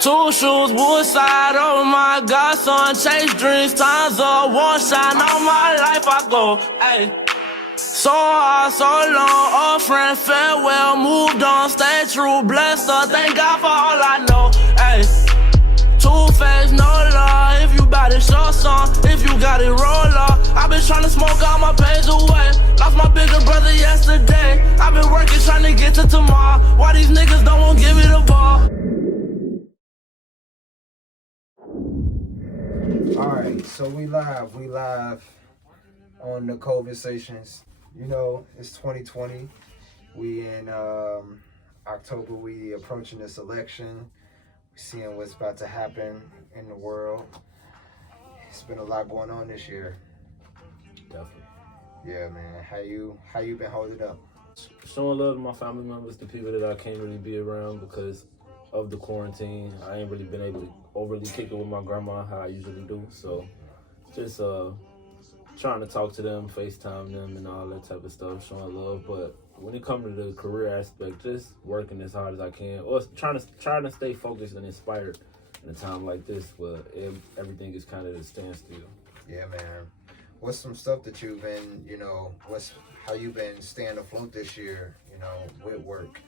Two shoes, Woodside, oh my God, son, chase dreams, times up, one shine, all my life I go, ayy. So hard, so long, old friend, farewell, moved on, stay true, blessed her, thank God for all I know, ayy. Two-faced, no law, if you bout it, show some, if you got it, roll up. I've been trying to smoke all my pains away, lost my bigger brother yesterday, I've been working trying to get to tomorrow, why these niggas don't want to give me the ball? Alright, so we live on the COVIDSATIONS. You know, it's 2020. We in October, we approaching this election. We seeing what's about to happen in the world. It's been a lot going on this year. Definitely. Yeah, man. How you been holding up? Showing love to my family members, the people that I can't really be around because of the quarantine. I ain't really been able to overly kick it with my grandma how I usually do. So just trying to talk to them, FaceTime them and all that type of stuff, showing love. But when it comes to the career aspect, just working as hard as I can, or trying to stay focused and inspired in a time like this where everything is kind of at a standstill. Yeah, man. What's some stuff that you've been, how you been staying afloat this year, with work?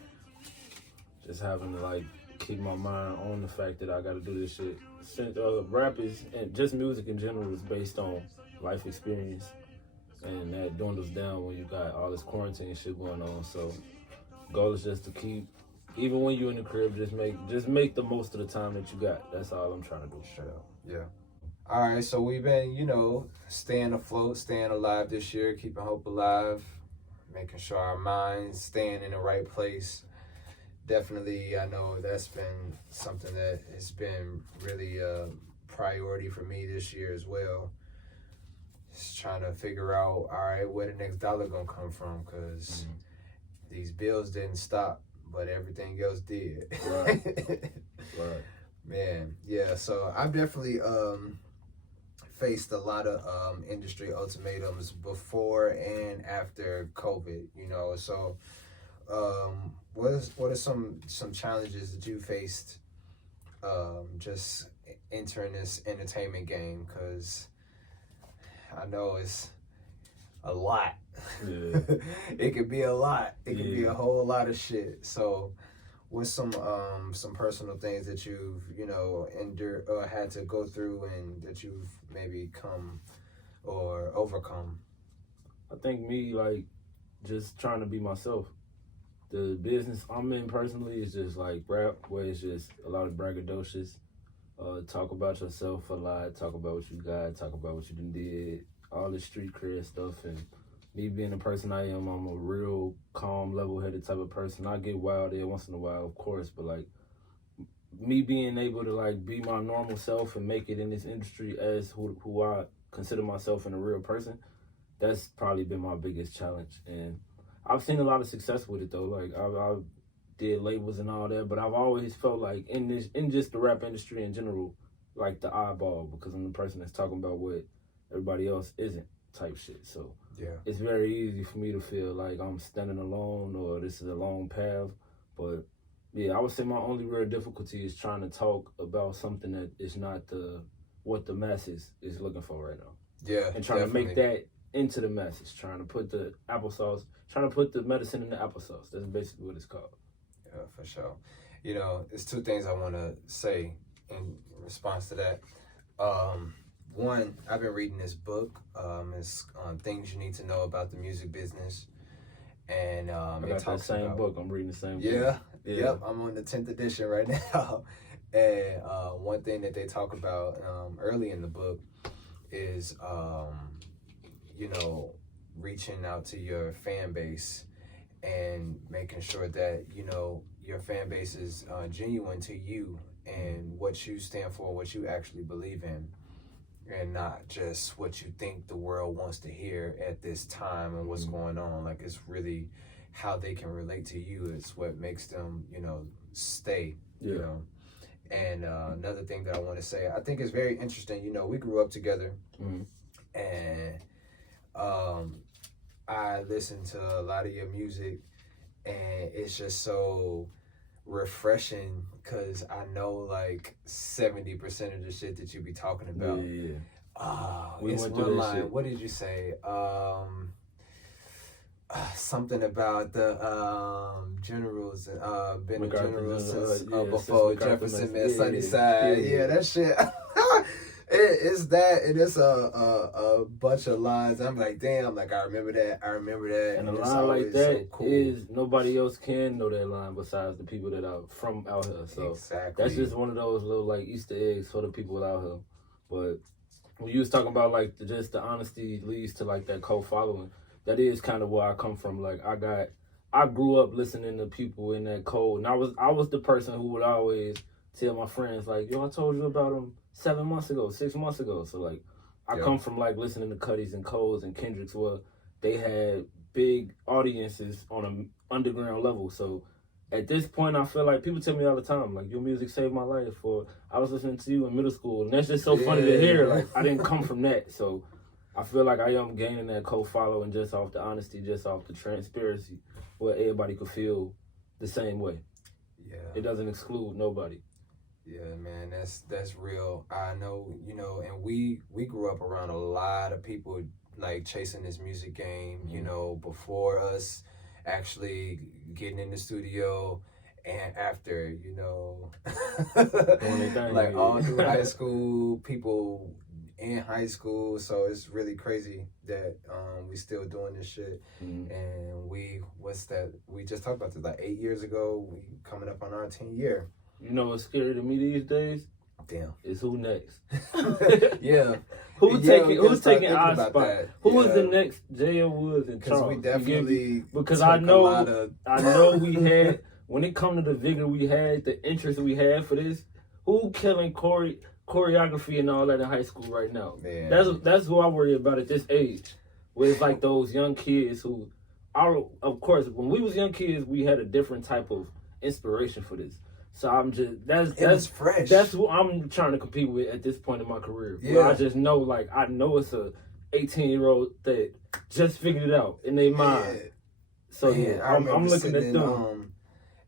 Just having to keep my mind on the fact that I got to do this shit. Since rap is, and just music in general, is based on life experience, and that dwindles down when you got all this quarantine shit going on. So, goal is just to keep, even when you're in the crib, just make the most of the time that you got. That's all I'm trying to do. Straight up. Yeah. All right, so we've been, staying afloat, staying alive this year, keeping hope alive, making sure our minds staying in the right place. Definitely, I know that's been something that has been really a priority for me this year as well. Just trying to figure out, all right, where the next dollar gonna come from, because these bills didn't stop, but everything else did. Right. Right. Man, yeah, so I've definitely faced a lot of industry ultimatums before and after COVID, so what are some challenges that you faced just entering this entertainment game? Because I know it's a lot. Yeah. It could be a lot. It could be a whole lot of shit. So what's some personal things that you've endured or had to go through and that you've maybe come or overcome? I think me, just trying to be myself. The business I'm in personally is just rap, where it's just a lot of braggadocious. Talk about yourself a lot, talk about what you got, talk about what you done did, all the street cred stuff. And me being the person I am, I'm a real calm, level-headed type of person. I get wild there once in a while, of course, but me being able to be my normal self and make it in this industry as who I consider myself and a real person, that's probably been my biggest challenge. And I've seen a lot of success with it though. I did labels and all that, but I've always felt in just the rap industry in general, the eyeball, because I'm the person that's talking about what everybody else isn't type shit. So yeah, it's very easy for me to feel like I'm standing alone or this is a long path. But yeah, I would say my only real difficulty is trying to talk about something that is not what the masses is looking for right now. Yeah, and trying to make that into the masses, trying to put the medicine in the applesauce. That's basically what it's called. Yeah, for sure. There's two things I want to say in response to that. One, I've been reading this book. It's Things You Need to Know About the Music Business. And I got that same book. I'm reading the same book. Yeah. Yep. I'm on the 10th edition right now. And one thing that they talk about early in the book is, reaching out to your fan base and making sure that, your fan base is genuine to you and what you stand for, what you actually believe in, and not just what you think the world wants to hear at this time and what's going on. It's really how they can relate to you. It's what makes them, stay, And another thing that I want to say, I think is very interesting, we grew up together, and I listened to a lot of your music, and it's just so refreshing because I know like 70% of the shit that you be talking about. Yeah. We it's went one through that line. shit. What did you say? Something about the generals been MacArthur generals General, since yeah, before since MacArthur Jefferson General. met Sunnyside. Yeah. Yeah, that shit. It's that, and it's a bunch of lines. I'm like, damn, like I remember that. And a it's line like always that so cool. is nobody else can know that line besides the people that are from out here. So Exactly. that's just one of those little like Easter eggs for the people out here. But when you was talking about like just the honesty leads to like that co-following, that is kind of where I come from. Like I grew up listening to people in that code, and I was the person who would always tell my friends like, yo, I told you about them 7 months ago, 6 months ago. So like I come from like listening to Cuddies and Coles and Kendricks where they had big audiences on an underground level. So at this point, I feel like people tell me all the time, like, your music saved my life, or I was listening to you in middle school. And that's just so funny to hear. Like, I didn't come from that. So I feel like I am gaining that co-following just off the honesty, just off the transparency, where everybody could feel the same way. Yeah. It doesn't exclude nobody. Yeah, man, that's real. I know, and we grew up around a lot of people like chasing this music game, before us actually getting in the studio and after, like all through high school, people in high school. So it's really crazy that we still doing this shit. And we just talked about this like 8 years ago. We coming up on our 10th year. You know what's scary to me these days? Damn. Is who next? Yeah. Who's taking our spot? That. Who is the next Jayaire Woods and Charles? We definitely because I know we had, when it come to the vigor we had, the interest we had for this, who killing choreography and all that in high school right now? Man. That's who I worry about at this age. Where it's like those young kids who are, of course, when we was young kids, we had a different type of inspiration for this. So I'm just that's fresh. That's who I'm trying to compete with at this point in my career. Yeah. I just know, like, I know it's a 18-year-old that just figured it out in their mind. Yeah. So Man, yeah, I'm looking at them.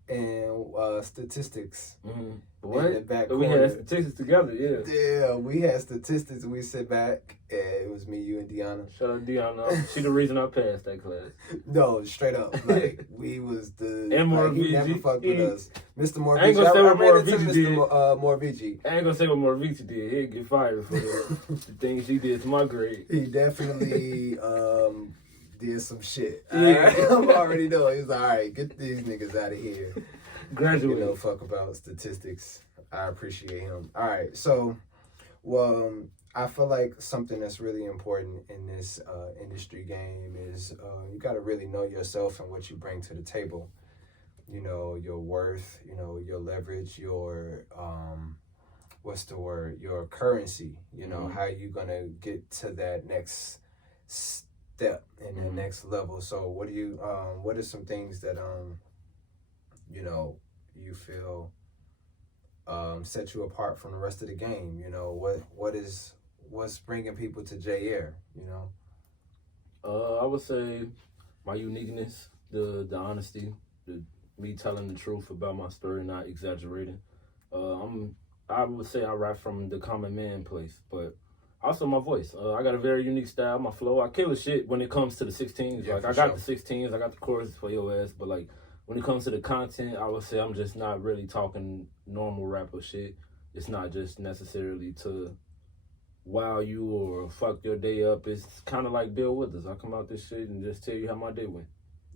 And statistics. Mm-hmm. In the back we corner. had statistics together, yeah. Yeah, we had statistics and we sit back and it was me, you, and Deanna. Shout out Deanna. She the reason I passed that class. No, straight up. Like, we was the... And he never fucked with us. Mr. Morvici. I ain't gonna say what Morvici did. Morvici. I ain't gonna say what Morvici did. He'd get fired for the things he did to my grade. He definitely did some shit. Yeah. I'm already knowing. He's like, all right, get these niggas out of here. Graduate. Fuck about statistics. I appreciate him. All right, so, I feel like something that's really important in this industry game is you got to really know yourself and what you bring to the table. Your worth, your leverage, your, what's the word? Your currency, how you going to get to that next step and the next level. So what are some things that, you feel set you apart from the rest of the game? What's bringing people to Jayaire? I would say my uniqueness, the honesty, me telling the truth about my story, not exaggerating. I would say I rap from the common man place, but also my voice. I got a very unique style, my flow. I kill the shit when it comes to the 16s. Yeah, like I got the 16s, I got the choruses for your ass, but like when it comes to the content, I would say I'm just not really talking normal rapper shit. It's not just necessarily to wow you or fuck your day up. It's kind of like Bellwood. I come out this shit and just tell you how my day went.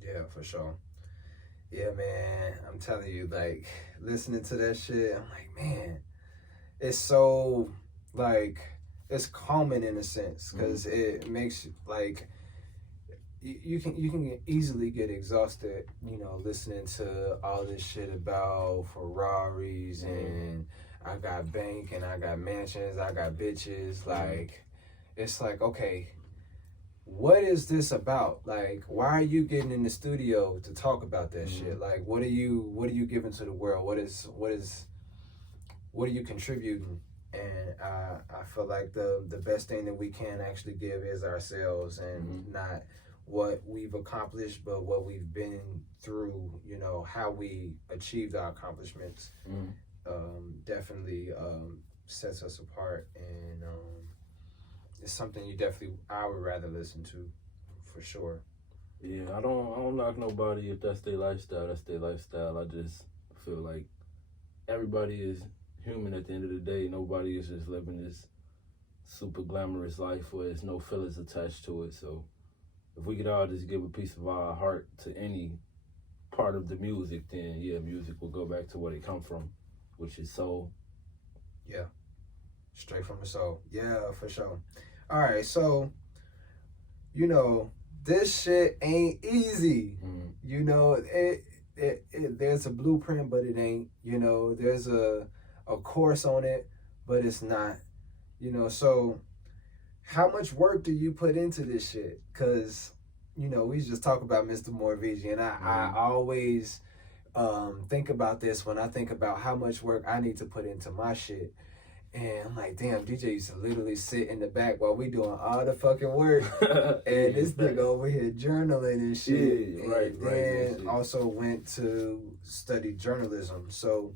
Yeah, for sure. Yeah, man, I'm telling you, like, listening to that shit, I'm like, man, it's so, like, it's calming in a sense, because it makes you, like, you can easily get exhausted, listening to all this shit about Ferraris and I got bank and I got mansions, I got bitches. Like, it's like, okay, what is this about? Like, why are you getting in the studio to talk about that shit? Like, what are you giving to the world? What are you contributing? And I feel like the best thing that we can actually give is ourselves and not what we've accomplished, but what we've been through, you know, how we achieved our accomplishments, definitely sets us apart, and it's something I would rather listen to, for sure. Yeah, I don't knock nobody if that's their lifestyle. That's their lifestyle. I just feel like everybody is human at the end of the day. Nobody is just living this super glamorous life where there's no feelings attached to it. So if we could all just give a piece of our heart to any part of the music, then yeah, music will go back to where it come from, which is soul. Yeah, straight from the soul. Yeah, for sure. All right, so, you know, this shit ain't easy. You know, there's a blueprint, but it ain't. You know, there's a course on it, but it's not. You know, so how much work do you put into this shit? Because, you know, we just talk about Mr. Morvigi, and I always think about this when I think about how much work I need to put into my shit. And I'm like, damn, DJ used to literally sit in the back while we doing all the fucking work. And this nigga over here journaling and shit. Yeah, right, and then also went to study journalism. So,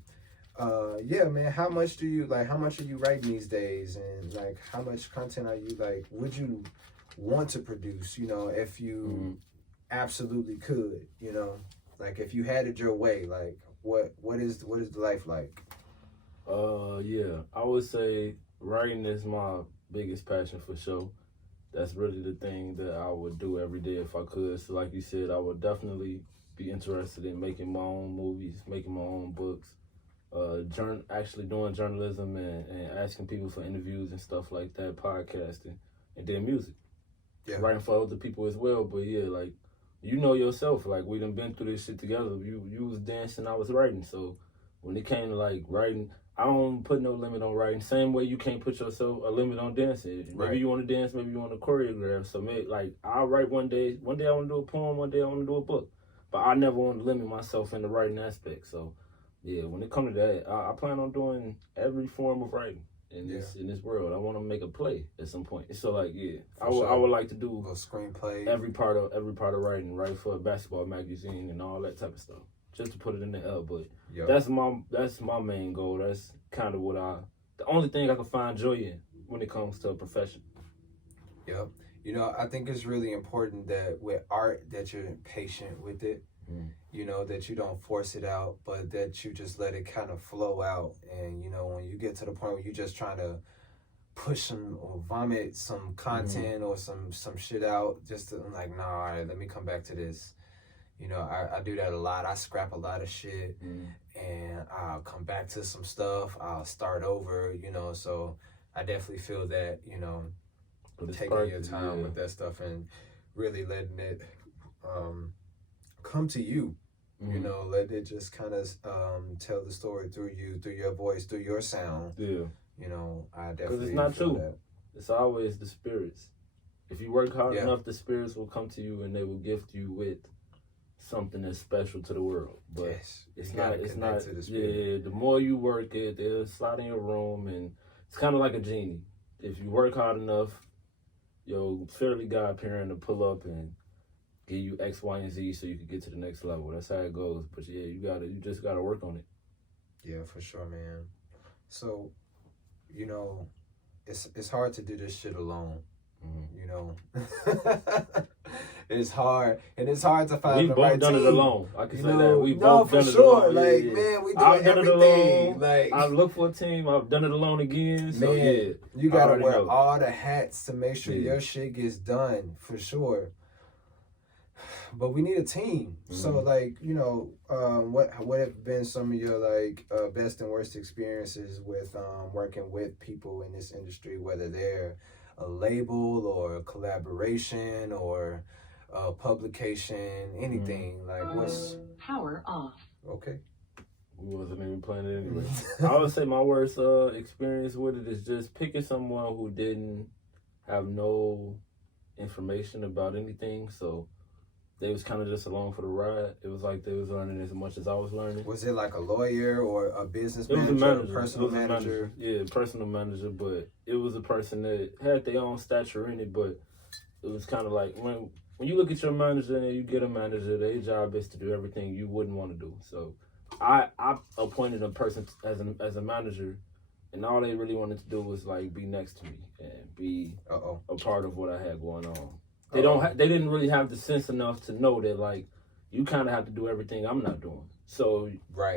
yeah, man, how much are you writing these days? And, like, how much content are you, like, would you want to produce, you know, if you absolutely could, you know? Like, if you had it your way, like, what is the life like? Yeah, I would say writing is my biggest passion for sure. That's really the thing that I would do every day if I could. So like you said, I would definitely be interested in making my own movies, making my own books, actually doing journalism and asking people for interviews and stuff like that, podcasting, and then music. Yeah. Writing for other people as well, but yeah, like, you know yourself, like, we done been through this shit together. You was dancing, I was writing, so when it came to, like, writing, I don't put no limit on writing. Same way you can't put yourself a limit on dancing. Maybe you want to dance, maybe you want to choreograph. So maybe, like, I'll write one day I want to do a poem, one day I want to do a book. But I never want to limit myself in the writing aspect. So yeah, when it comes to that, I plan on doing every form of writing in this world. I want to make a play at some point. So like, yeah, I would like to do a screenplay, every part of writing, write for a basketball magazine and all that type of stuff. Just to put it in the air, but that's my main goal. That's kind of the only thing I can find joy in when it comes to a profession. Yep. You know, I think it's really important that with art that you're patient with it. You know, that you don't force it out, but that you just let it kind of flow out. And, you know, when you get to the point where you're just trying to push some or vomit some content or some shit out, just to, like, nah, all right, let me come back to this. You know, I do that a lot. I scrap a lot of shit and I'll come back to some stuff. I'll start over, you know, so I definitely feel that, you know, taking your time with that stuff and really letting it come to you, you know, let it just kind of tell the story through you, through your voice, through your sound. Yeah. You know, I definitely because it's not true. That. It's always the spirits. If you work hard enough, the spirits will come to you and they will gift you with something that's special to the world. But it's not to the spirit. The more you work it, they'll slide in your room, and it's kind of like a genie. If you work hard enough, your fairy godparent will pull up and give you X, Y, and Z so you can get to the next level. That's how it goes. But yeah, you just gotta work on it. Yeah, for sure, man. So, you know, it's hard to do this shit alone. You know, it's hard, and it's hard to find the right team. We've both done it alone. I can say that. We both done it No, for sure. alone. Like, man, we doing everything. Like, I've looked for a team. I've done it alone again. So man, yeah, you gotta wear all the hats to make sure your shit gets done, for sure. But we need a team. So, like, you know, what have been some of your, like, best and worst experiences with working with people in this industry, whether they're a label or a collaboration or a publication, anything? Like, what's... Power off. Okay. We wasn't even playing it anyway. I would say my worst experience with it is just picking someone who didn't have no information about anything, so they was kind of just along for the ride. It was like they was learning as much as I was learning. Was it like a lawyer or a business manager, a personal manager? Yeah, personal manager, but it was a person that had their own stature in it, but it was kind of like when when you look at your manager and you get a manager, their job is to do everything you wouldn't want to do. So I appointed a person as a manager, and all they really wanted to do was like be next to me and be a part of what I had going on. They didn't really have the sense enough to know that like you kind of have to do everything I'm not doing. So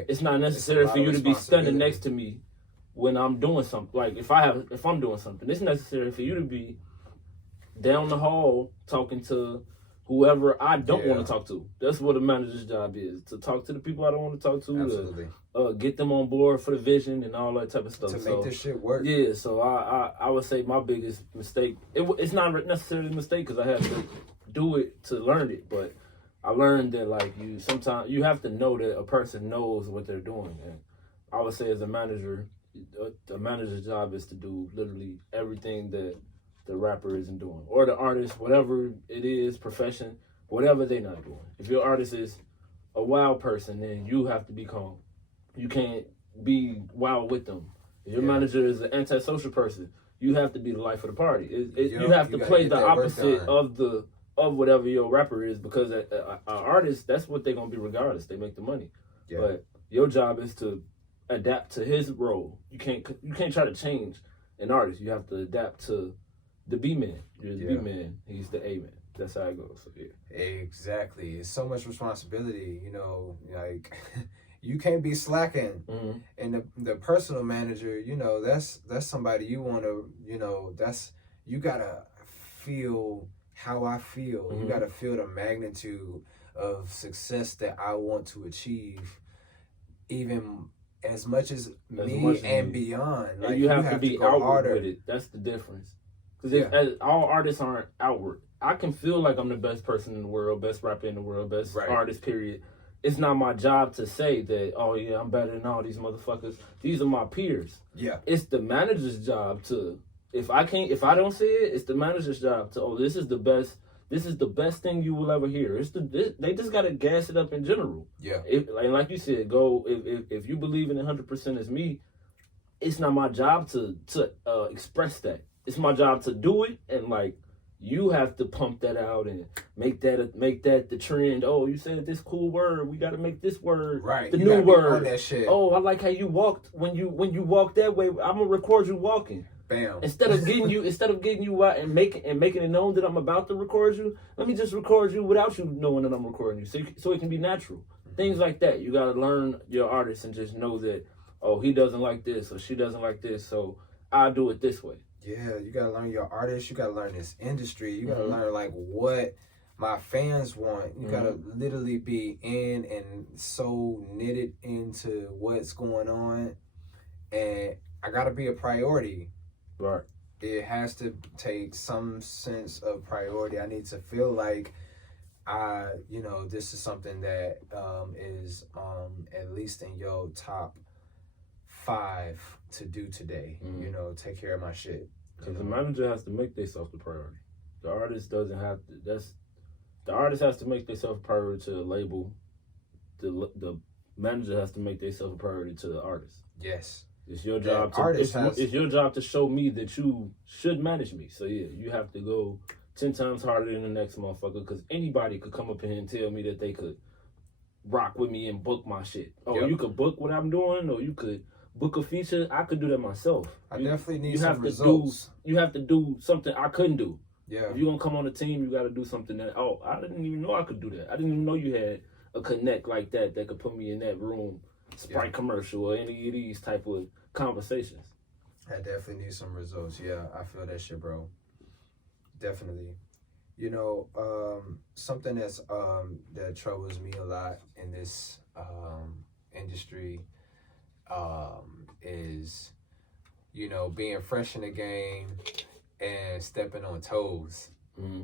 it's not necessary for you to be standing next to me when I'm doing something. Like if I'm doing something, it's necessary for you to be down the hall talking to whoever I don't want to talk to. That's what a manager's job is, to talk to the people I don't want to talk to. Absolutely. To get them on board for the vision and all that type of stuff. To make this shit work. Yeah, so I would say my biggest mistake, it's not necessarily a mistake because I had to do it to learn it, but I learned that like sometimes you have to know that a person knows what they're doing. And I would say as a manager, the manager's job is to do literally everything that the rapper isn't doing, or the artist, whatever it is, profession, whatever they're not doing. If your artist is a wild person, then you have to be calm. You can't be wild with them. If your manager is an antisocial person, you have to be the life of the party. You have to play the opposite of whatever your rapper is, because an artist, that's what they're gonna be regardless. They make the money, but your job is to adapt to his role. You can't try to change an artist. You have to adapt to the B man. You're the B man. He's the A man. That's how it goes. So, Exactly. It's so much responsibility. You know, like you can't be slacking. Mm-hmm. And the personal manager, you know, that's somebody you want to. You know, you gotta feel how I feel. Mm-hmm. You gotta feel the magnitude of success that I want to achieve, even as much as me and beyond. Like, and you have to be outward harder with it. That's the difference. Because all artists aren't outward. I can feel like I'm the best person in the world, best rapper in the world, best artist, period. It's not my job to say that, oh yeah, I'm better than all these motherfuckers. These are my peers. Yeah. It's the manager's job to, if I don't see it, it's the manager's job to, oh, this is the best thing you will ever hear. They just gotta gas it up in general. Yeah. Like you said, if you believe in it 100% as me, it's not my job to express that. It's my job to do it, and like you have to pump that out and make that the trend. Oh, you said this cool word. We got to make this word the new word. That shit. Oh, I like how you walked when you walk that way. I'm gonna record you walking. Bam. Instead of getting you out and making it known that I'm about to record you, let me just record you without you knowing that I'm recording you, so it can be natural. Mm-hmm. Things like that. You gotta learn your artist and just know that, oh, he doesn't like this or she doesn't like this, so I'll do it this way. Yeah, you gotta learn your artist. You gotta learn this industry. You gotta learn like what my fans want. You gotta literally be in and so knitted into what's going on, and I gotta be a priority. Right. It has to take some sense of priority. I need to feel like this is something that is at least in your top 5 to do today. You know, take care of my shit. Because the manager has to make themselves the priority. The artist doesn't have to. The artist has to make themselves a priority to the label. The manager has to make themselves a priority to the artist. Yes. It's your job it's your job to show me that you should manage me. So yeah, you have to go 10 times harder than the next motherfucker, because anybody could come up here and tell me that they could rock with me and book my shit. Oh, you could book what I'm doing, or you could book a feature. I could do that myself. I definitely need some results. You have to do something I couldn't do. Yeah. If you're going to come on the team, you got to do something that, I didn't even know I could do that. I didn't even know you had a connect like that could put me in that room, Sprite commercial, or any of these type of conversations. I definitely need some results. Yeah, I feel that shit, bro. Definitely. You know, something that's that troubles me a lot in this industry is, you know, being fresh in the game and stepping on toes. Mm-hmm.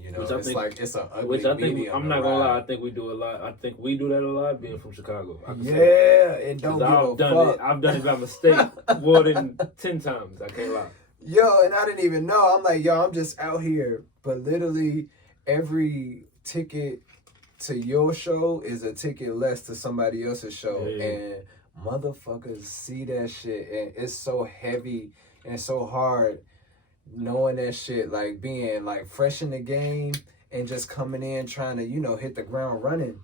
You know, it's an ugly which I think medium. I'm not gonna lie. I think we do a lot. I think we do that a lot, being from Chicago. And don't give a fuck. I've done it by mistake more than 10 times. I can't lie. Yo, and I didn't even know. I'm like, yo, I'm just out here. But literally, every ticket to your show is a ticket less to somebody else's show. Yeah. And motherfuckers see that shit. And it's so heavy and it's so hard knowing that shit, like being like fresh in the game and just coming in trying to, you know, hit the ground running.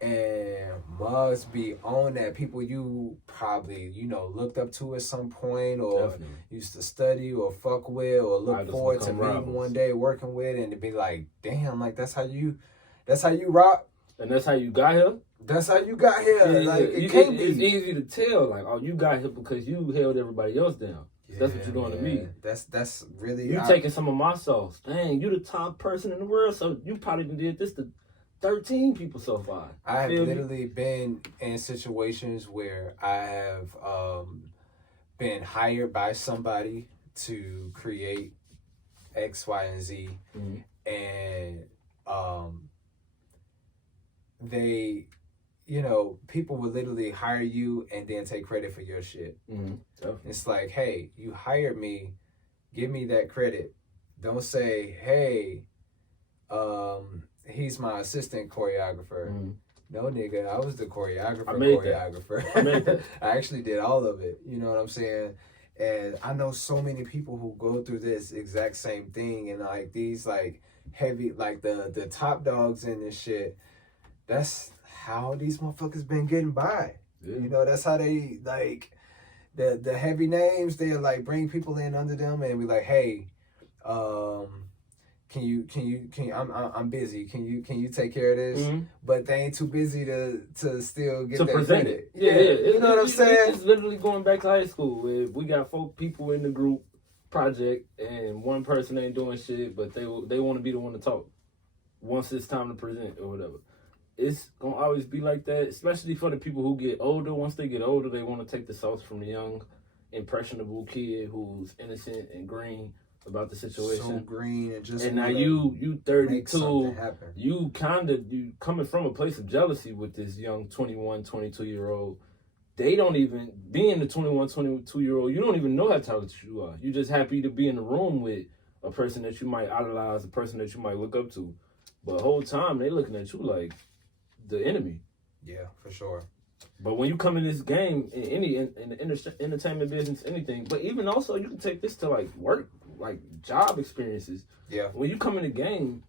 And must be on that. People you probably, you know, looked up to at some point, or Definitely. used to study or fuck with, or look forward to meeting rivals one day, working with, and to be like, damn, like that's how you rock. And that's how you got here. That's how you got here. Yeah, like it's easy to tell. Like, oh, you got here because you held everybody else down. Yeah, That's what you're doing to me. That's really you taking some of my sauce. Dang, you the top person in the world, so you probably did this to 13 people so far. I have literally been in situations where I have been hired by somebody to create X, Y, and Z, and they, you know, people will literally hire you and then take credit for your shit. It's like, hey, you hired me, give me that credit. Don't say, hey, he's my assistant choreographer. No, nigga, I was the choreographer. I actually did all of it. You know what I'm saying? And I know so many people who go through this exact same thing, and like these like heavy, like the top dogs in this shit. That's how these motherfuckers been getting by. Yeah. You know, that's how they like the heavy names. They like bring people in under them and be like, hey, Can you? I'm busy. Can you take care of this? But they ain't too busy to still get that credit. Yeah. You know what I'm saying? It's literally going back to high school. If we got 4 people in the group project and one person ain't doing shit, but they want to be the one to talk once it's time to present or whatever. It's gonna always be like that, especially for the people who get older. Once they get older, they want to take the sauce from the young, impressionable kid who's innocent and green about the situation. So green and just. And now you 32, you coming from a place of jealousy with this young 21, 22-year-old. They don't even, being the 21, 22-year-old, you don't even know how talented you are. You're just happy to be in the room with a person that you might idolize, a person that you might look up to. But the whole time, they looking at you like the enemy. Yeah, for sure. But when you come in this game, in the entertainment business, anything, but even also you can take this to like work, like job experiences. Yeah. When you come in the game,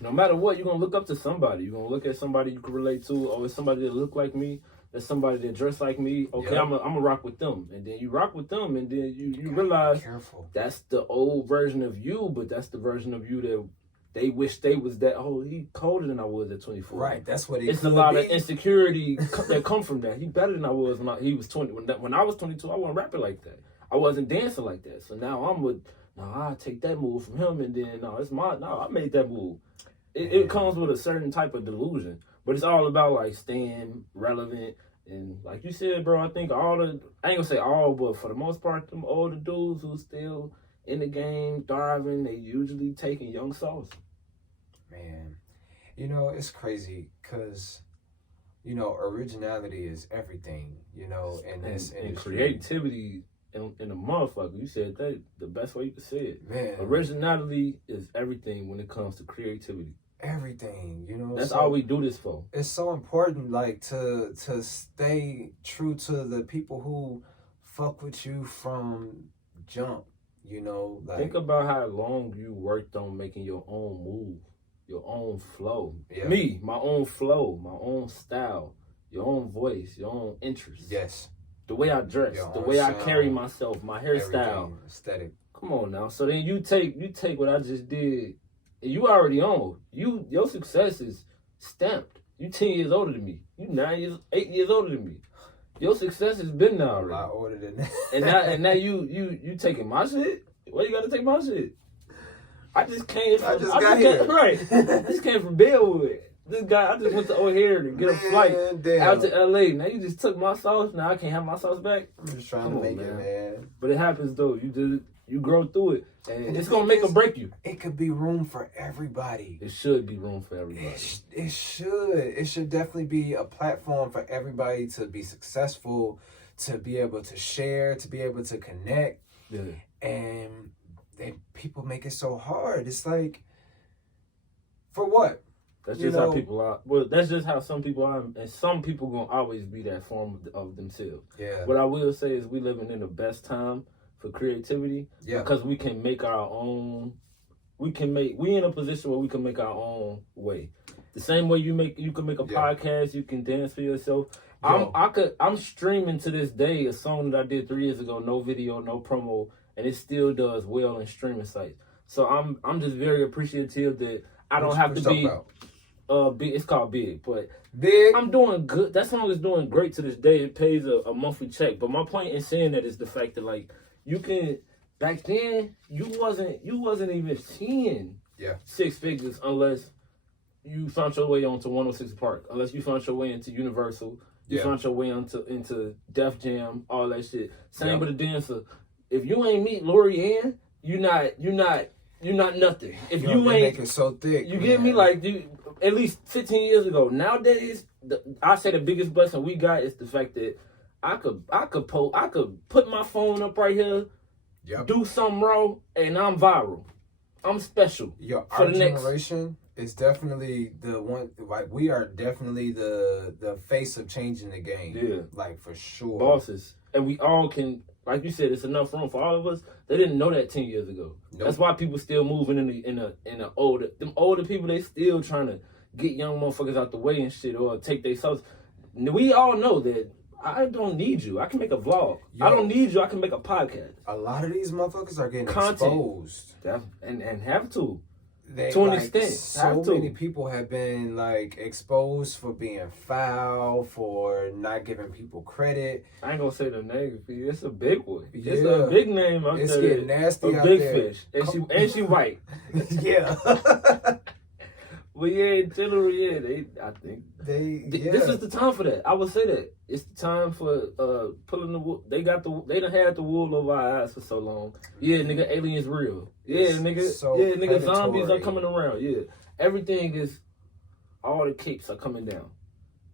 no matter what, you're going to look up to somebody. You're going to look at somebody you can relate to. Oh, it's somebody that look like me. There's somebody that dress like me. Okay, I'm a rock with them. And then you rock with them, and then you realize that's the old version of you, but that's the version of you that they wish they was that. Oh, he colder than I was at 24. Right, that's what it's a lot of insecurity that come from that. He better than I was when he was 20. When I was 22, I wasn't rapping like that. I wasn't dancing like that. So now I take that move from him, and then I made that move. It comes with a certain type of delusion, but it's all about like staying relevant. And like you said, bro, I think I ain't gonna say all, but for the most part, them older dudes who still in the game, thriving, they usually taking young sauce. Man, you know, it's crazy because, you know, originality is everything, you know, in this industry. And creativity in the motherfucker. You said that the best way you could say it. Man. Originality is everything when it comes to creativity. Everything, you know. That's all we do this for. It's so important, like, to stay true to the people who fuck with you from jump, you know. Like, think about how long you worked on making your own move, your own flow. Yeah. My own flow, my own style, your own voice, your own interests. Yes. The way I dress, the way I carry myself, my hairstyle. Aesthetic. Come on now. So then you take what I just did, and you already own. Your success is stamped. You 10 years older than me. You 8 years older than me. Your success has been there already. A lot older than that. and now you taking my shit? Why you gotta take my shit? I just came from I just came from Bellwood. This guy, I just went to O'Hare to get a flight out to LA. Now you just took my sauce. Now I can't have my sauce back. I'm just trying to make it, man. But it happens though. You grow through it, and it's gonna make or break you. It could be room for everybody. It should be room for everybody. It should. It should definitely be a platform for everybody to be successful, to be able to share, to be able to connect. Yeah. And people make it so hard. It's like, for what? That's just how people are. Well, that's just how some people are, and some people gonna always be that form of themselves. Yeah. What I will say is we living in the best time for creativity, yeah, because we can make our own we in a position where we can make our own way. The same way you can make a podcast, you can dance for yourself. I'm streaming to this day a song that I did 3 years ago, no video, no promo, and it still does well in streaming sites. So I'm just very appreciative that I don't have to be big. It's called Big, but Big. I'm doing good. That song is doing great to this day. It pays a monthly check. But my point in saying that is the fact that like you can back then you wasn't even seeing 6 figures unless you found your way onto 106 Park, unless you found your way into Universal, you found your way into Def Jam, all that shit. Same with a dancer. If you ain't meet Lori Ann, you're not nothing. If you ain't make it so thick, you get me? Like at least 15 years ago. Nowadays, I say the biggest blessing we got is the fact that I could put my phone up right here, do something wrong, and I'm viral. I'm special. Our generation is definitely the one. Like we are definitely the face of changing the game. Yeah, like for sure. Bosses, and we all can. Like you said, it's enough room for all of us. They didn't know that 10 years ago. Nope. That's why people still moving in the older people. They still trying to get young motherfuckers out the way and shit, or take their subs. We all know that I don't need you. I can make a vlog. I don't need you. I can make a podcast. A lot of these motherfuckers are getting exposed, and have to. To an extent, so many people have been like exposed for being foul, for not giving people credit. I ain't gonna say the name. It's a big one. It's a big name. It's getting nasty out big there. Fish, and she white. Yeah. Well, generally, I think this is the time for that. I would say that it's the time for pulling the wool. They done had the wool over our eyes for so long. Yeah, nigga, aliens real. Yeah, nigga. So yeah, nigga, predatory. Zombies are coming around. Yeah, everything is. All the capes are coming down.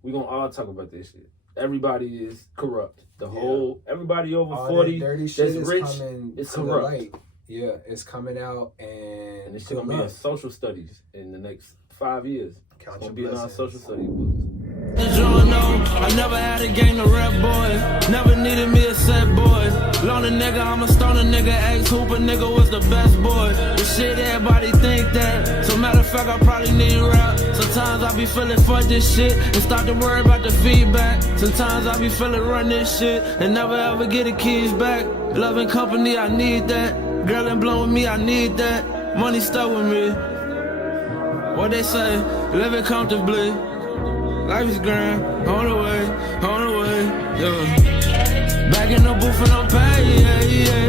We gonna all talk about this shit. Everybody is corrupt. Everybody over all 40 that's rich is corrupt. Yeah, it's coming out, and it's gonna be in social studies in the next 5 years. It's gonna be in our social studies books. I never had a gang of rap boys. Never needed me a set boy. Loner nigga, I'm a stoner nigga. Ex-hooper nigga was the best boy. The shit everybody think that. So matter of fact, I probably need rap. Sometimes I be feeling fuck this shit and start to worry about the feedback. Sometimes I be feeling run this shit and never ever get the keys back. Love and company, I need that. Girl and blow with me, I need that. Money stuck with me. What they say, living comfortably. Life is grand, on the way, yeah. Back in the booth and I'm paid, yeah.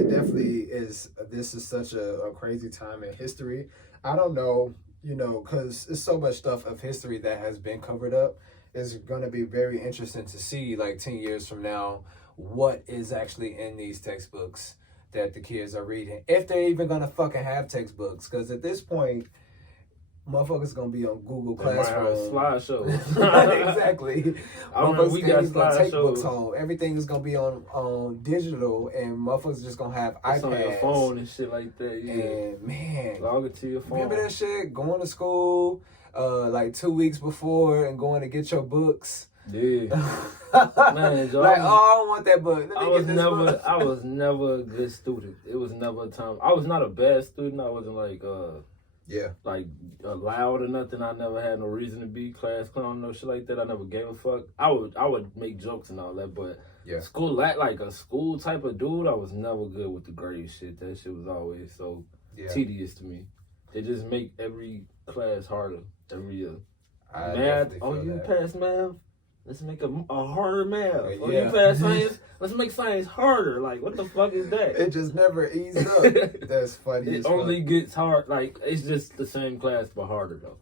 It definitely is. This is such a crazy time in history. I don't know, because there's so much stuff of history that has been covered up. It's going to be very interesting to see, like 10 years from now, what is actually in these textbooks that the kids are reading. If they're even going to fucking have textbooks. Because at this point, motherfuckers gonna be on Google Classroom. Slideshow. Exactly. We got gonna take books home. Everything is gonna be on digital, and motherfuckers just gonna have iPads. On your phone and shit like that. Yeah. And man, log it to your phone. Remember that shit? Going to school, like 2 weeks before, and going to get your books. Yeah. Man, Joe, I don't want that book. I was never a good student. It was never a time. I was not a bad student. I wasn't like loud or nothing. I never had no reason to be class clown, no shit like that. I never gave a fuck. I would make jokes and all that, but school, like a school type of dude, I was never good with the grade shit. That shit was always so tedious to me. They just make every class harder every year. Math, you pass math? Let's make a harder math. You pass science? Let's make science harder. Like, what the fuck is that? It just never eased up. That's funny. It only gets hard. Like, it's just the same class, but harder, though.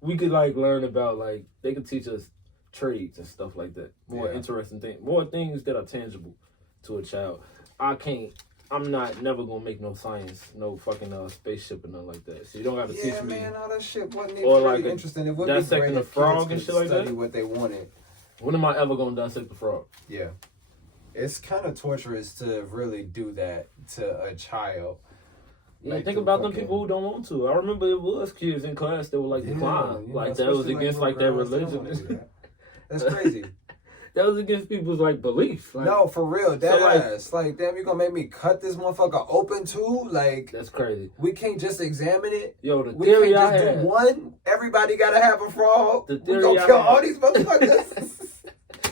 We could, like, learn about, like, they could teach us trades and stuff like that. More interesting things. More things that are tangible to a child. I'm never gonna make no science, no fucking spaceship or nothing like that. So you don't have to teach me. Yeah, man, all that shit wasn't even really interesting. It would be great if frog kids and shit like study that. What they wanted. When am I ever gonna dissect the frog? Yeah, it's kind of torturous to really do that to a child. Yeah, like think about them people who don't want to. I remember it was kids in class that were like decline, like that was against like their religion. That's crazy. That was against people's like beliefs. Like, no, for real. That so, ass. Like, damn, you gonna make me cut this motherfucker open too? Like, that's crazy. We can't just examine it. Yo, the we theory can't I just had. do one. Everybody gotta have a frog. The We theory gonna I kill had. all these motherfuckers.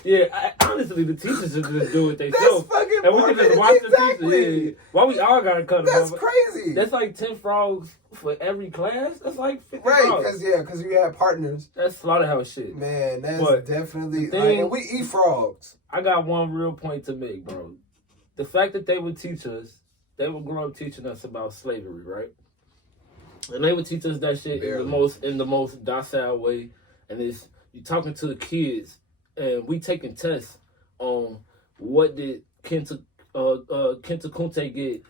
Yeah, honestly, the teachers should just do it That's themselves. fucking And we can just watch exactly. the teachers. Yeah. Why we all gotta cut them That's off? crazy. That's like 10 frogs for every class. That's like 50 right, frogs. because you have partners. That's slaughterhouse shit. Man, that's But definitely. the thing- and we eat frogs. I got one real point to make, bro. The fact that they would teach us, they would grow up teaching us about slavery, right? And they would teach us that shit in the most docile way. And it's you talking to the kids, and we taking tests on what did Kenta Kunte get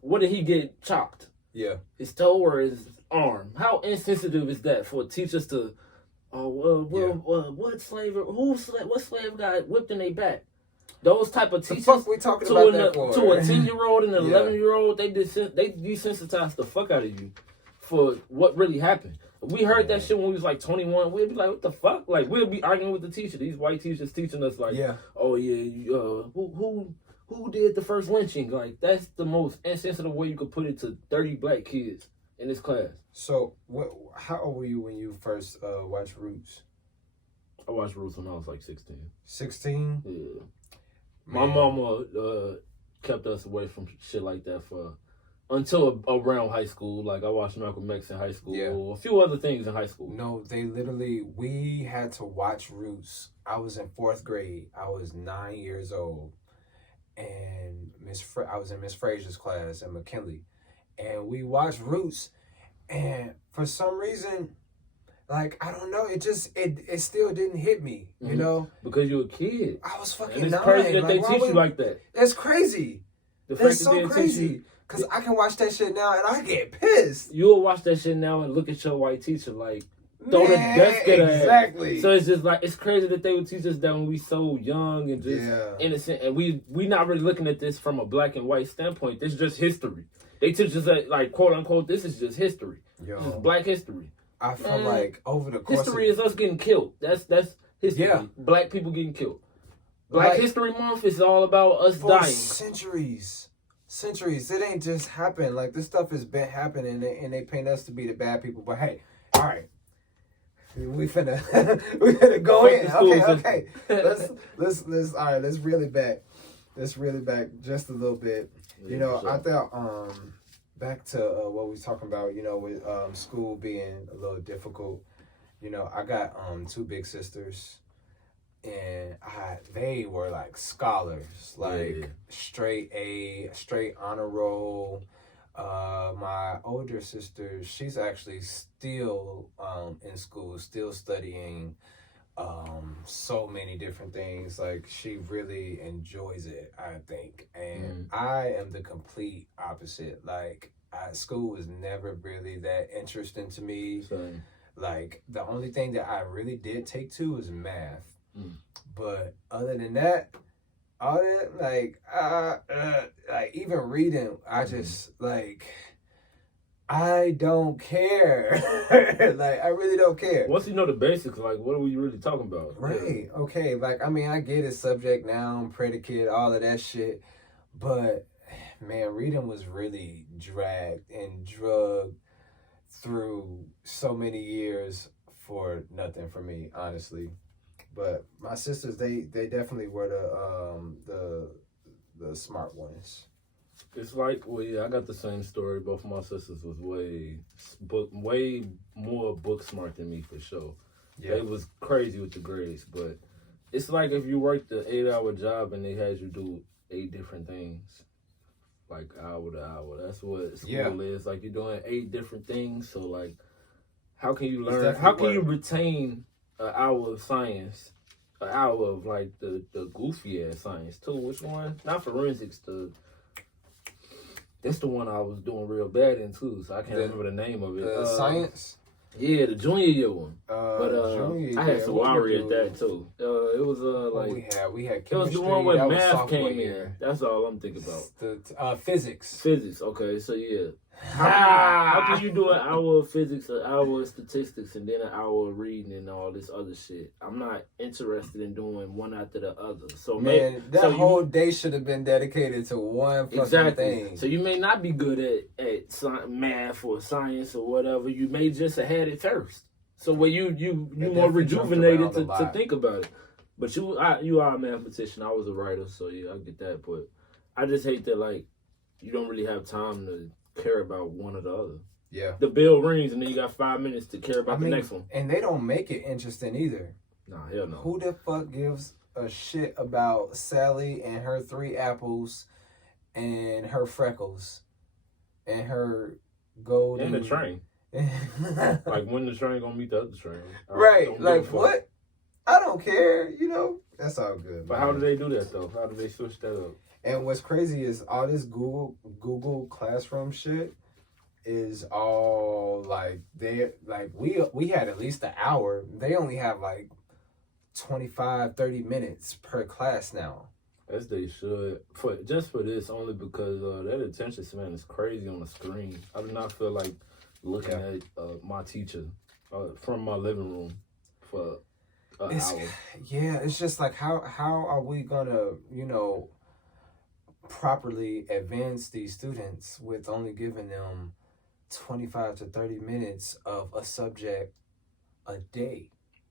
what did he get chopped? Yeah. His toe or his arm? How insensitive is that for teachers to? What slave got whipped in their back? Those type of teachers. The fuck we talking about that for? To a 10-year-old and an 11-year-old, they desensitize the fuck out of you for what really happened. We heard that shit when we was like 21. We'd be like, what the fuck? Like, we'll be arguing with the teacher. These white teachers teaching us like, oh yeah, who did the first lynching? Like, that's the most insensitive way you could put it to 30 black kids in this class. So, how old were you when you first watched Roots? I watched Roots when I was like 16. 16? Yeah. My mama kept us away from shit like that until around high school. Like, I watched Malcolm X in high school, a few other things in high school. No, we had to watch Roots. I was in 4th grade. I was 9 years old. And I was in Miss Frazier's class at McKinley. And we watched Roots. And for some reason, like, I don't know, it still didn't hit me, you know? Because you're a kid. I was fucking and it's 9. crazy that they teach you like that. That's crazy. That's so crazy. Because I can watch that shit now and I get pissed. You'll watch that shit now and look at your white teacher like, throw the desk at her. Exactly. So it's just like, it's crazy that they would teach us that when we so young and just innocent. And we not really looking at this from a black and white standpoint. This is just history. They teach us that, like, quote unquote, this is just history. This is black history. I feel like over the course history is us getting killed. That's history. Yeah. Black people getting killed. Black History Month is all about us dying. Centuries. It ain't just happened. Like, this stuff has been happening and they paint us to be the bad people. But hey, all right. We finna go in. Okay. Let's all right, let's reel it back. Let's reel it back just a little bit. You know, I thought back to what we was talking about, you know, with school being a little difficult. You know, I got 2 big sisters, and they were like scholars, like straight A, straight honor roll. My older sister, she's actually still in school, still studying so many different things. Like, she really enjoys it, I think. And I am the complete opposite. Like, school was never really that interesting to me. Same. Like, the only thing that I really did take to was math. But other than that, all that, like even reading, I just, like, I don't care. Like, I really don't care. Once you know the basics, like, what are we really talking about? Right. Okay. Like, I mean, I get it, subject, noun, predicate, all of that shit. But, man, reading was really dragged and drugged through so many years for nothing for me, honestly. But my sisters, they definitely were the smart ones. It's like, well, yeah, I got the same story. Both of my sisters was way more book smart than me, for sure. Yeah. They was crazy with the grades, but it's like if you worked the 8-hour job and they had you do 8 different things, like hour to hour. That's what school is. Like, you're doing 8 different things. So, like, how can you learn? How can you retain an hour of science, an hour of, like, the goofy ass science too? Which one? Not forensics. That's the one I was doing real bad in too, so I can't remember the name of it. Science? Yeah, the junior year one. Junior, I had Sawari at that too. It was we had chemistry. It was the one where math came in. That's all I'm thinking about. The physics. Physics. Okay, so yeah, How can you do an hour of physics, an hour of statistics, and then an hour of reading and all this other shit? I'm not interested in doing one after the other. So man, that whole day should have been dedicated to one fucking thing. So you may not be good at math or science or whatever. You may just have had it first. So where you more rejuvenated to think about it. But you are a mathematician. I was a writer, so yeah, I get that. But I just hate that like you don't really have time to care about one or the other. Yeah. The bell rings and then you got 5 minutes to care about the next one. And they don't make it interesting either. Nah, hell no. Who the fuck gives a shit about Sally and her 3 apples and her freckles and her gold and the train? Like when the train gonna meet the other train? Right. Like what? I don't care, you know. That's all good. But man, how do they do that though? How do they switch that up? And what's crazy is all this Google Classroom shit is all like we had at least an hour. They only have like 25-30 minutes per class now. As they should. For this, only because that attention span is crazy on the screen. I do not feel like looking at my teacher from my living room for an hour. Yeah, it's just like how are we gonna, you know, properly advance these students with only giving them 25 to 30 minutes of a subject a day?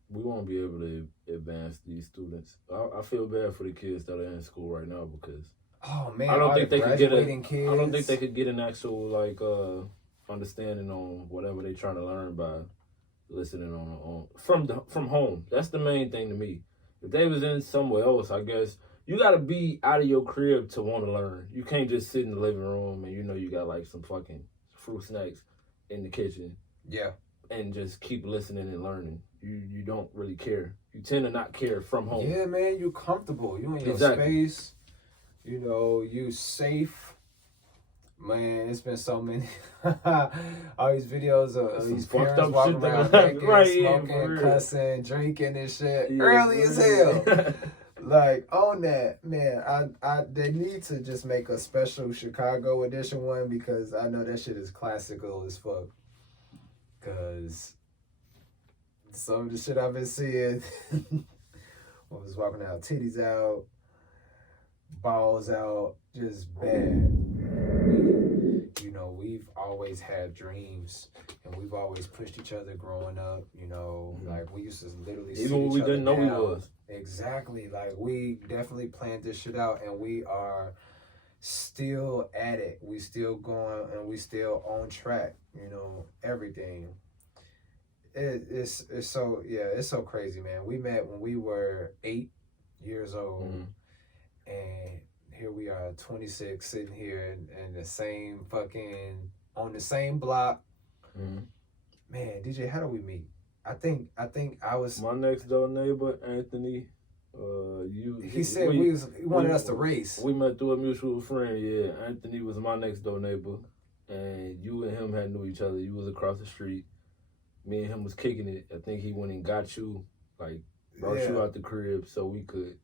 We won't be able to advance these students. I feel bad for the kids that are in school right now because I don't think they could get kids. I don't think they could get an actual like understanding on whatever they're trying to learn by listening on from home. That's the main thing to me. If they was in somewhere else, I guess you got to be out of your crib to want to learn. You can't just sit in the living room and you know you got like some fucking fruit snacks in the kitchen. Yeah. And just keep listening and learning. You don't really care. You tend to not care from home. Yeah, man, you comfortable. You in your space. You know, you safe. Man, it's been so many all these videos of these parents walking around naked, smoking, cussing, drinking and shit. Yeah, early as hell. Like, on that, man, they need to just make a special Chicago edition one because I know that shit is classical as fuck. Because some of the shit I've been seeing, I was walking out, titties out, balls out, just bad. You know, we've always had dreams and we've always pushed each other growing up, you know, like we used to literally see even when we didn't know we was. Exactly. Like we definitely planned this shit out and we are still at it. We still going and we still on track, you know, everything. It's so crazy, man. We met when we were 8 years old and here we are 26 sitting here in the same fucking on the same block. Man, DJ, how do we meet? I think I was my next door neighbor, Anthony. He said he wanted us to race. We met through a mutual friend. Yeah, Anthony was my next door neighbor, and you and him had knew each other. You was across the street. Me and him was kicking it. I think he went and got you, like brought you out the crib so we could.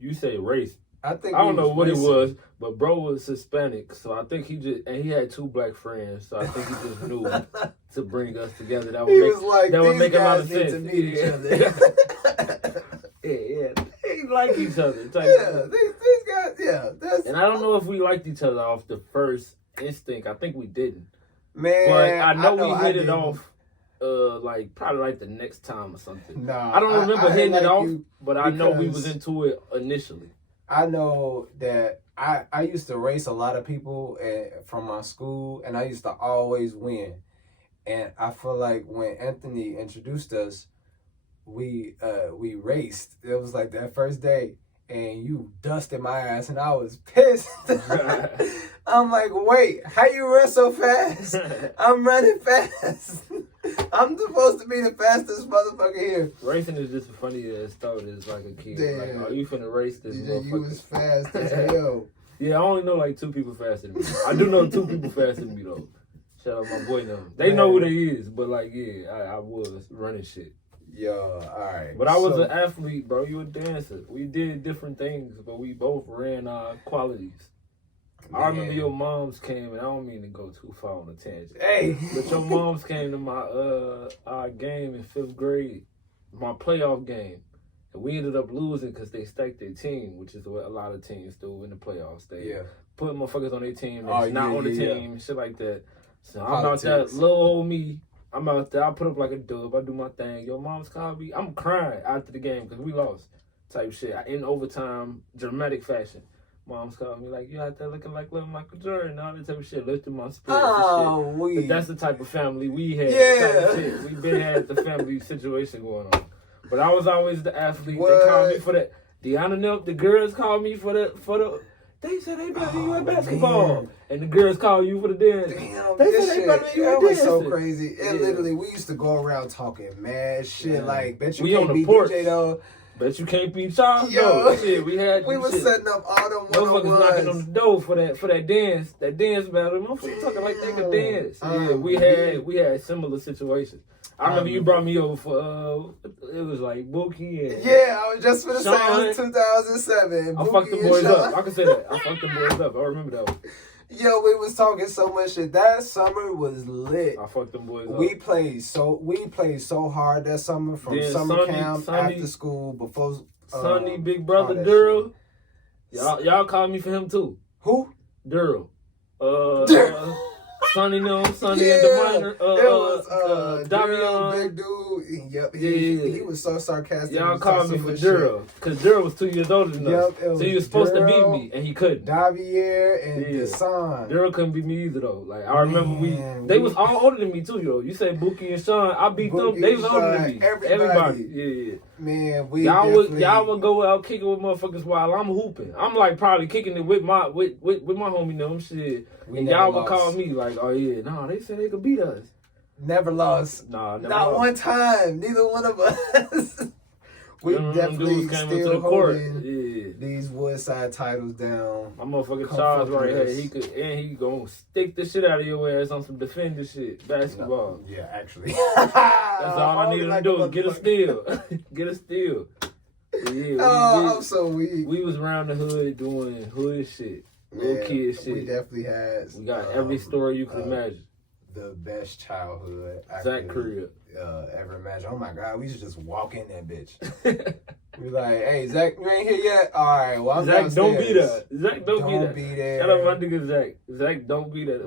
You say race. I don't know what it was, but bro was Hispanic, so I think he had 2 black friends, so I think he just knew to bring us together. That would make a lot of sense. To meet each other. yeah, they like each other. These guys, and I don't know if we liked each other off the first instinct. I think we didn't. Man, but I know we hit it off. Probably like the next time or something. Nah, I don't remember hitting it off, but I know we was into it initially. I know that I used to race a lot of people from my school, and I used to always win. And I feel like when Anthony introduced us, we raced. It was like that first day, and you dusted my ass, and I was pissed. I'm like, wait, how you run so fast? I'm running fast. I'm supposed to be the fastest motherfucker here. Racing is just funny as thought as like a kid. Damn. Like, are you finna race this motherfucker? You was fast as hell. Yeah, I only know like 2 people faster than me. I do know 2 people faster than me though. Shout out my boy them. They know who they is, but like yeah, I was running shit. Yo, alright. But I was an athlete, bro. You a dancer. We did different things, but we both ran our qualities. I remember your moms came, and I don't mean to go too far on a tangent. Hey. But your moms came to my our game in 5th grade, my playoff game. And we ended up losing because they stacked their team, which is what a lot of teams do in the playoffs. They put motherfuckers on their team that's not on the team, shit like that. So I'm out there, little old me. I'm out there. I put up like a dub. I do my thing. Your mom's called me. I'm crying after the game because we lost type shit. In overtime, dramatic fashion. Mom's called me like, you out there looking like little Michael Jordan, all that type of shit, lifting my spirits and shit. But that's the type of family we had. Type of shit. We been had the family situation going on. But I was always the athlete. What? They called me for that. The girls called me for the. They said they better than you at basketball. Man. And the girls call you for the dance. Damn, they said they better than you at dancing. That was so crazy. It literally, we used to go around talking mad shit. Like, bet you can't beat DJ though. Bet you can't beat Charles though. Shit, we was setting up all them motherfuckers knocking on the door for that dance battle. Motherfuckers talking like they could dance. We had similar situations. I remember you brought me over for it was like Bookie and I was just gonna say it was 2007. I fucked the boys up. I can say that. I fucked the boys up. I remember that one. Yo, we was talking so much shit. That summer was lit. I fucked them boys up. We played so hard that summer from summer camp, after school, before Sonny, Big Brother Durrell. Y'all called me for him too. Who? Durrell. Sonny and the minor. It was Davion. Big dude. Yep. He was so sarcastic. Y'all called me for Durrell because Durrell was 2 years older than us. So he was supposed to beat me and he couldn't. Jayaire and Deshaun. Durrell couldn't beat me either though. Like I remember they was all older than me too, yo. You say Bookie and Sean, I beat them. They was older than me. Everybody. Yeah. Man, y'all would go out kicking with motherfuckers while I'm hooping. I'm like probably kicking it with my homie them shit. And y'all would call me like, oh yeah, no, they said they could beat us. Never lost. Nah, not one time. Neither one of us. We definitely still holding these Woodside titles down. My motherfucking Charles right here, he gonna stick the shit out of your ass on some defender shit, basketball. No, yeah, actually. That's all I needed to do. Get a steal. Get a steal. I'm so weak. We was around the hood doing hood shit. Little kid shit. We definitely had. We got every story you could imagine. The best childhood Zach crib. Ever imagine. Oh my God, we should just walk in that bitch. We like, hey Zach, you ain't here yet? All right, well I'm Zach, downstairs. don't be there. Zach, don't be there. Shout out my nigga Zach. Zach, don't be there.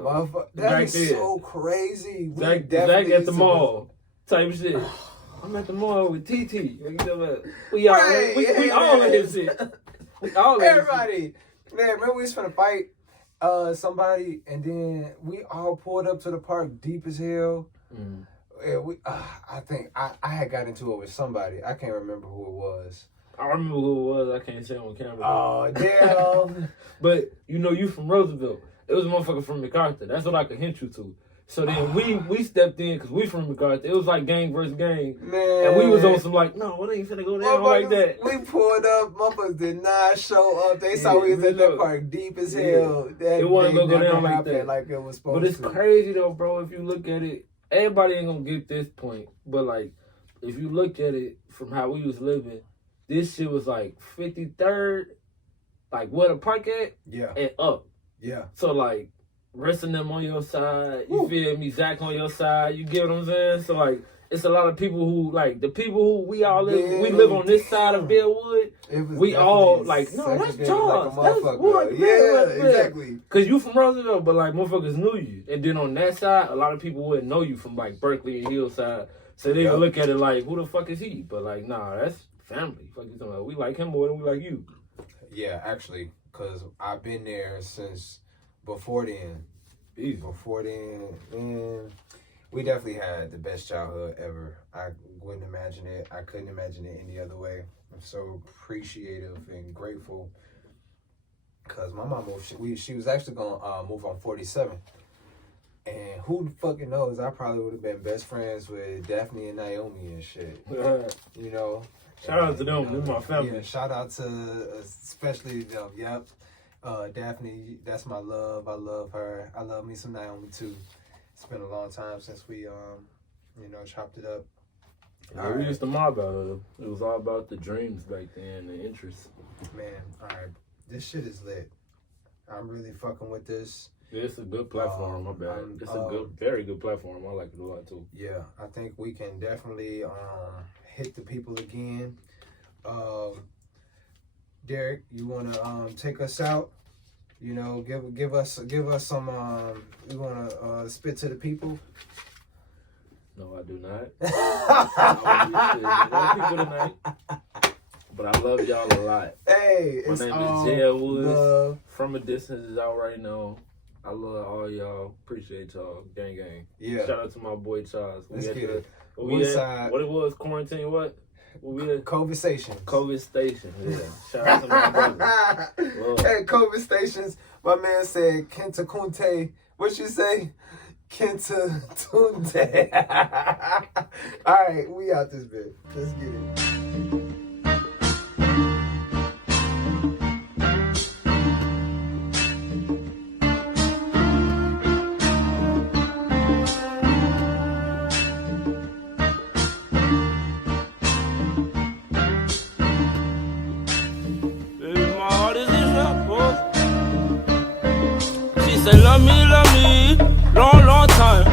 That is so crazy. Zach at the mall type shit. I'm at the mall with TT. We all in his shit. We all in everybody. Man, remember we was finna fight somebody, and then we all pulled up to the park deep as hell. And I think I had got into it with somebody. I can't remember who it was. I remember who it was. I can't say on camera. Oh, damn. But you from Roosevelt. It was a motherfucker from MacArthur. That's what I could hint you to. So then we stepped in because we from MacArthur. It was like gang versus gang. Man. And we was on some like, no, it ain't finna go down like that. We pulled up. Motherfuckers did not show up. They saw we was at that park deep as hell. It wasn't gonna go down like that. Like it was supposed to. But it's crazy though, bro. If you look at it, everybody ain't gonna get this point. But like, if you look at it from how we was living, this shit was like 53rd, like where the park at? Yeah. And up. Yeah. So like, resting them on your side, you feel me? Zach on your side, you get what I'm saying? So like, it's a lot of people who like the people who we all live. We live on this side of Bellwood. We all like, no, that's Charles. That's Wood. Exactly. Cause you from Roosevelt, but like motherfuckers knew you. And then on that side, a lot of people wouldn't know you from like Berkeley and Hillside. So they would look at it like, who the fuck is he? But like, nah, that's family. Fuck you talking about? We like him more than we like you. Yeah, actually, cause I've been there since before then. Before then, man, we definitely had the best childhood ever. I wouldn't imagine it. I couldn't imagine it any other way. I'm so appreciative and grateful. Cause my mom moved. She was actually gonna move on 47, and who fucking knows? I probably would have been best friends with Daphne and Naomi and shit. You know. Shout out to them. They're my family. Yeah, shout out to especially them. Yep. Daphne, that's my love. I love her. I love me some Naomi too. It's been a long time since we chopped it up. Yeah, we used to mob out of it. It was all about the dreams back then, the interests. Man, all right. This shit is lit. I'm really fucking with this. Yeah, it's a good platform. My bad. It's a very good platform. I like it a lot too. Yeah, I think we can definitely hit the people again. Derek, you wanna take us out? You know, give us some. You wanna spit to the people? No, I do not. People tonight. But I love y'all a lot. Hey, my name is Jayaire Woods. From a distance, as I already know. I love all y'all. Appreciate y'all. Gang, gang. Yeah. Shout out to my boy Charles. Let's get it. What it was? Quarantine? What we at? COVIDSATIONS. COVIDSATIONS. Yeah. Shout out to my brother. Hey, COVIDSATIONS. My man said Kenta Kunte. What you say? Kenta Tunde. All right, we out this bit. Let's get it. Say love me, long, long time.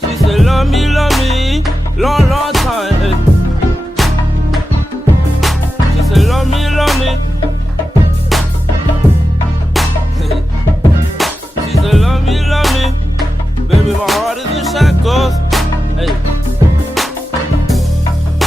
She said love me, long, long time. Hey. She said love me. She said love me, baby, my heart is in shackles. Hey.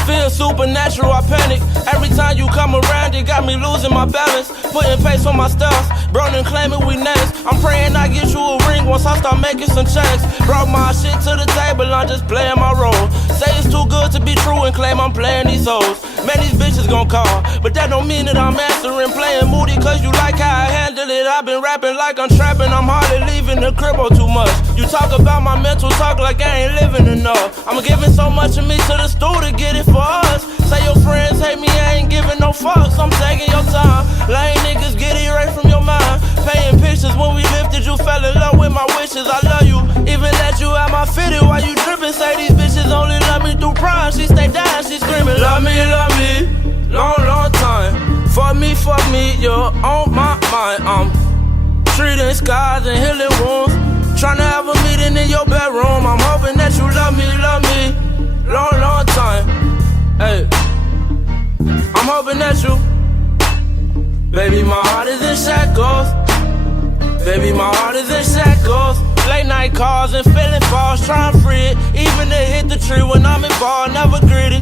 Feel supernatural, I panic. Every time you come around, it got me losing my balance. Putting pace on my stuff, Broden claiming we next. I'm praying I get you a ring once I start making some checks. Brought my shit to the table, I'm just playing my role. Say it's too good to be true and claim I'm playing these hoes. Man, these bitches gon' call, but that don't mean that I'm answering. Playing moody cause you like how I handle it. I've been rapping like I'm trapping, I'm hardly leaving the crib too much. You talk about my mental talk like I ain't living enough. I'm giving so much of me to the stool to get it for us. Say your friends hate me, I ain't giving no fucks. I'm taking your time. Lame niggas get it right from your mind. Painting pictures when we lifted, you fell in love with my wishes. I love you, even let you out my fitted while you dripping. Say these bitches only love me through prime. She stay down, she screaming, love me, long, long time. Fuck me, you're on my mind. I'm treating scars and healing wounds. Tryna have a meeting in your bedroom. I'm hoping that you love me, long, long time. Hey, I'm hoping that you, baby, my heart is in shackles. Baby, my heart is in shackles. Late night calls and feeling false, trying to free it. Even to hit the tree when I'm involved, never greedy.